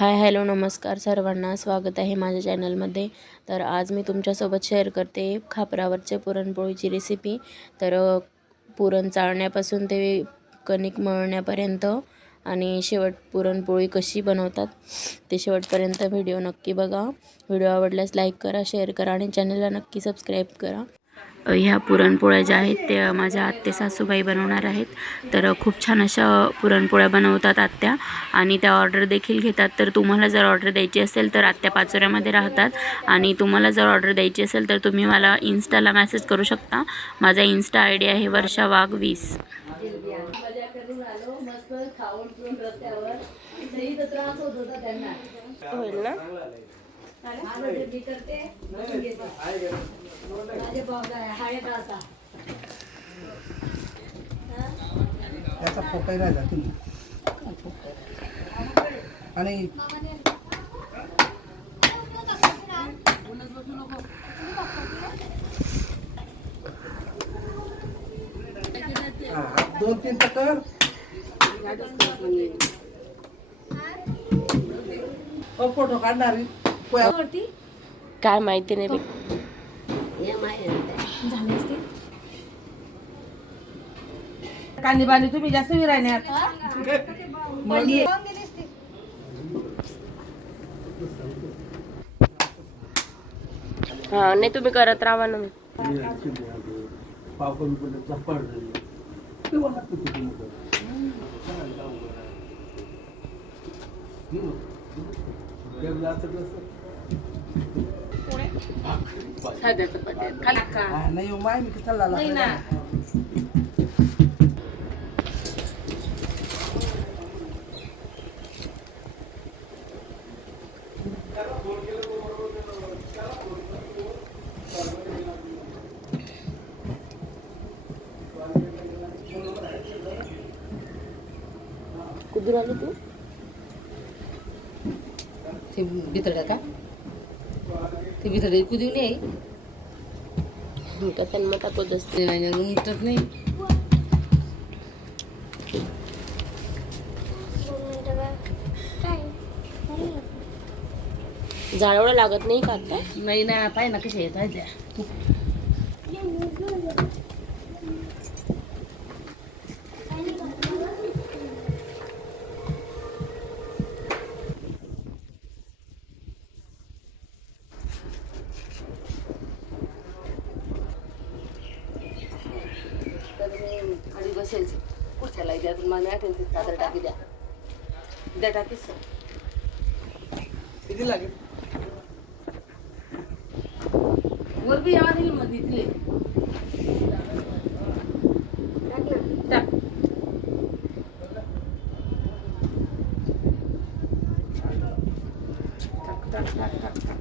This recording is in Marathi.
हाय हॅलो नमस्कार सर्वांना. स्वागत आहे माझ्या चॅनलमध्ये. तर आज मी तुमच्यासोबत शेअर करते खापरावरचे पुरणपोळीची रेसिपी. तर पुरण चाळण्यापासून ते कणिक मळण्यापर्यंत आणि शेवट पुरणपोळी कशी बनवतात ते शेवटपर्यंत व्हिडिओ नक्की बघा. व्हिडिओ आवडल्यास लाईक करा शेअर करा आणि चॅनलला नक्की सबस्क्राईब करा. ह्या पुरणपोळ्या ज्या आहेत त्या माझ्या आत्ते सासूबाई बनवणार आहेत. तर खूप छान अशा पुरणपोळ्या बनवतात आत्या. आणि त्या ऑर्डर देखील घेतात. तर तुम्हाला जर ऑर्डर द्यायची असेल तर आत्या पाचोऱ्यामध्ये राहतात. आणि तुम्हाला जर ऑर्डर द्यायची असेल तर तुम्ही मला इन्स्टाला मेसेज करू शकता. माझा इन्स्टा आय डी आहे वर्षा वाघ वीस. होईल ना? त्याचा फोकाही राहिला तुम्ही. आणि हा, दोन तीन तर कर. अ, फोटो काढणार काय माहिती नाही बाई. कांदी बांधी तुम्ही जास्त विरायण्यात हा? नाही तुम्ही करत राहा ना मी साध्या चपात्या खाली का हा, नाही हो, माय तू ते बितड्या का? ते बितडे कुदी नाही का त्यांना टाकत असते ते उमटत नाही. जाळवडं लागत नाही का आता? नाही ना पाय ना कशा येत आहेत त्या खाली बसेल पुढच्याला द्या मला आठवण ती चादर टाकी द्या. द्या टाकीच किती लागेल? वर बी यावा टाक टाक टाक टाक टाक.